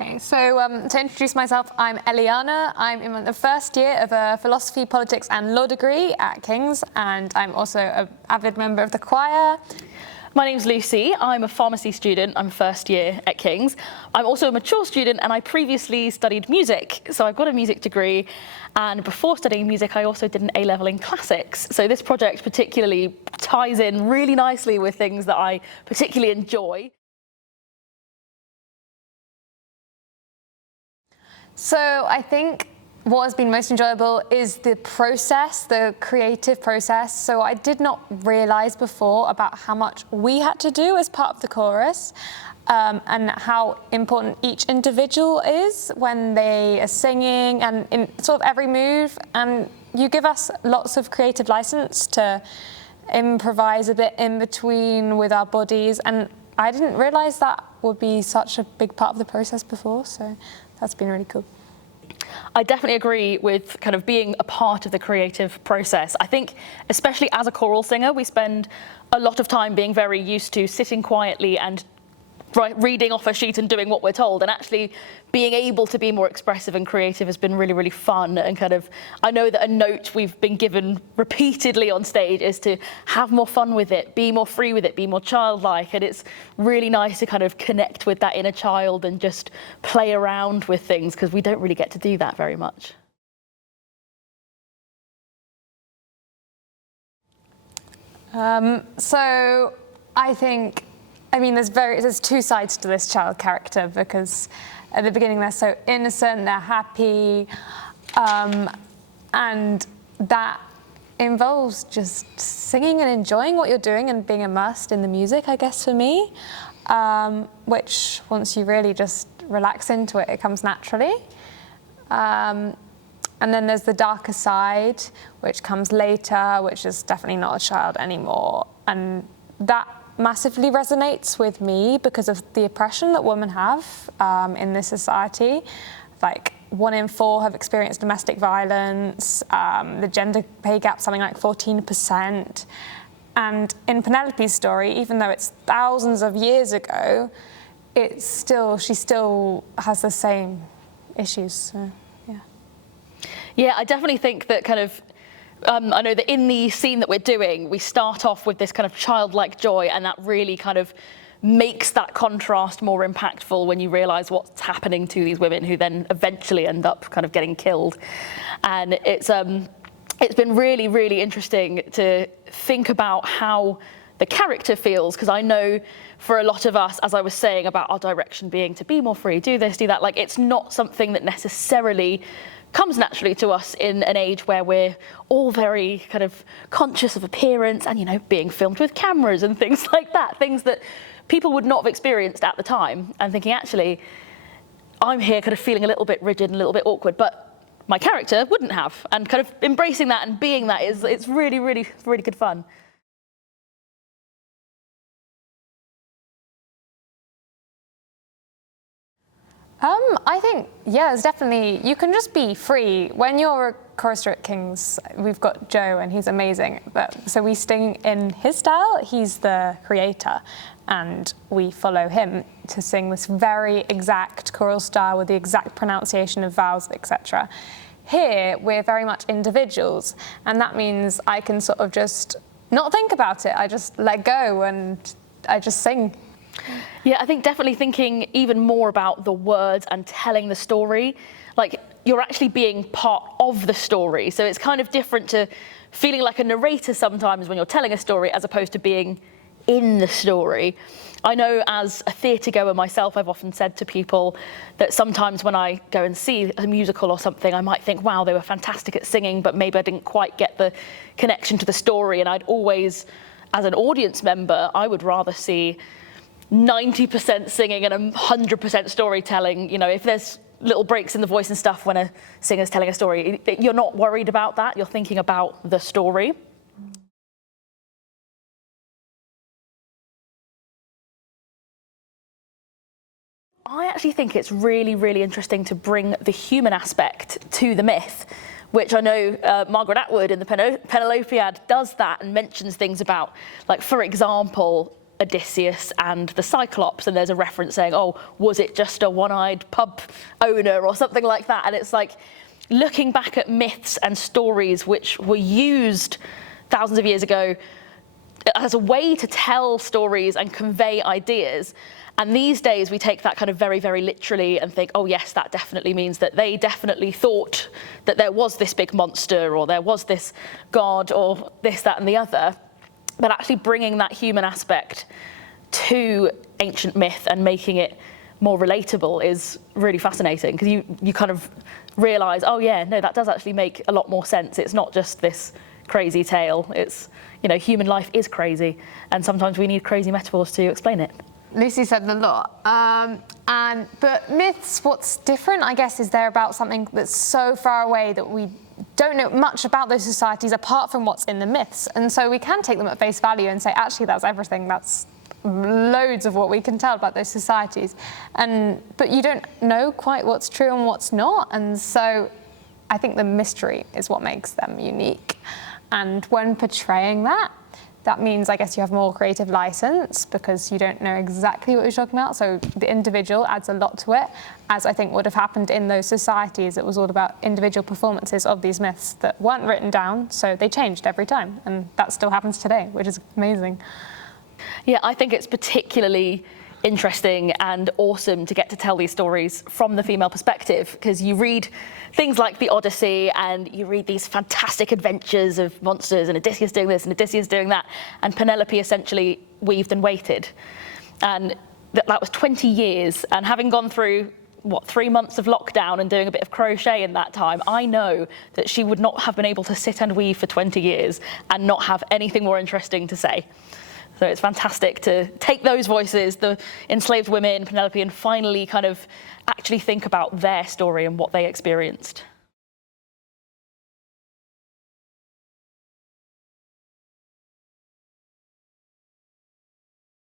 Okay, so to introduce myself, I'm Eliana. I'm in the first year of a philosophy, politics and law degree at King's, and I'm also an avid member of the choir. My name's Lucy. I'm a pharmacy student. I'm first year at King's. I'm also a mature student and I previously studied music. So I've got a music degree, and before studying music I also did an A-level in classics. So this project particularly ties in really nicely with things that I particularly enjoy. So I think what has been most enjoyable is the process, the creative process. So I did not realise before about how much we had to do as part of the chorus, and how important each individual is when they are singing and in sort of every move. And you give us lots of creative license to improvise a bit in between with our bodies. And I didn't realise that would be such a big part of the process before. So that's been really cool. I definitely agree with kind of being a part of the creative process. I think, especially as a choral singer, we spend a lot of time being very used to sitting quietly and reading off a sheet and doing what we're told, and actually being able to be more expressive and creative has been really, really fun. And kind of, I know that a note we've been given repeatedly on stage is to have more fun with it, be more free with it, be more childlike, and it's really nice to kind of connect with that inner child and just play around with things, because we don't really get to do that very much. So I think, there's two sides to this child character, because at the beginning they're so innocent, they're happy, and that involves just singing and enjoying what you're doing and being immersed in the music, I guess, for me, which once you really just relax into it, it comes naturally. And then there's the darker side, which comes later, which is definitely not a child anymore. And that massively resonates with me because of the oppression that women have in this society. Like 1 in 4 have experienced domestic violence, the gender pay gap something like 14%. And in Penelope's story, even though it's thousands of years ago, she still has the same issues. So, yeah. Yeah, I definitely think that kind of, I know that in the scene that we're doing, we start off with this kind of childlike joy, and that really kind of makes that contrast more impactful when you realise what's happening to these women who then eventually end up kind of getting killed. And it's been really, really interesting to think about how the character feels, because I know for a lot of us, as I was saying about our direction being to be more free, do this, do that, like it's not something that necessarily comes naturally to us in an age where we're all very kind of conscious of appearance and, you know, being filmed with cameras and things like that, things that people would not have experienced at the time, and thinking, actually, I'm here kind of feeling a little bit rigid and a little bit awkward, but my character wouldn't have. And kind of embracing that and being that it's really, really, really good fun. I think, yeah, it's definitely, you can just be free. When you're a chorister at King's, we've got Joe and he's amazing. So we sing in his style, he's the creator, and we follow him to sing this very exact choral style with the exact pronunciation of vowels, etc. Here, we're very much individuals, and that means I can sort of just not think about it. I just let go and I just sing. Yeah, I think definitely thinking even more about the words and telling the story, like you're actually being part of the story. So it's kind of different to feeling like a narrator sometimes when you're telling a story as opposed to being in the story. I know as a theatre goer myself, I've often said to people that sometimes when I go and see a musical or something, I might think, wow, they were fantastic at singing, but maybe I didn't quite get the connection to the story. And I'd always, as an audience member, I would rather see 90% singing and 100% storytelling. You know, if there's little breaks in the voice and stuff when a singer's telling a story, you're not worried about that. You're thinking about the story. I actually think it's really, really interesting to bring the human aspect to the myth, which I know Margaret Atwood in the Penelope ad does that and mentions things about, like, for example, Odysseus and the Cyclops, and there's a reference saying, oh, was it just a one-eyed pub owner or something like that? And it's like looking back at myths and stories which were used thousands of years ago as a way to tell stories and convey ideas. And these days we take that kind of very, very literally and think, oh yes, that definitely means that they definitely thought that there was this big monster or there was this god or this, that and the other. But actually bringing that human aspect to ancient myth and making it more relatable is really fascinating, because you kind of realise, oh yeah, no, that does actually make a lot more sense. It's not just this crazy tale. It's, you know, human life is crazy, and sometimes we need crazy metaphors to explain it. Lucy said a lot. But myths, what's different, I guess, is they're about something that's so far away that we don't know much about those societies apart from what's in the myths. And so we can take them at face value and say, actually, that's everything. That's loads of what we can tell about those societies. But you don't know quite what's true and what's not. And so I think the mystery is what makes them unique. And when portraying that, that means, I guess, you have more creative license because you don't know exactly what you're talking about. So the individual adds a lot to it, as I think would have happened in those societies. It was all about individual performances of these myths that weren't written down, so they changed every time. And that still happens today, which is amazing. Yeah, I think it's particularly interesting and awesome to get to tell these stories from the female perspective, because you read things like the Odyssey and you read these fantastic adventures of monsters and Odysseus doing this and Odysseus doing that, and Penelope essentially weaved and waited. And that was 20 years, and having gone through 3 months of lockdown and doing a bit of crochet in that time, I know that she would not have been able to sit and weave for 20 years and not have anything more interesting to say. So it's fantastic to take those voices, the enslaved women, Penelope, and finally kind of actually think about their story and what they experienced.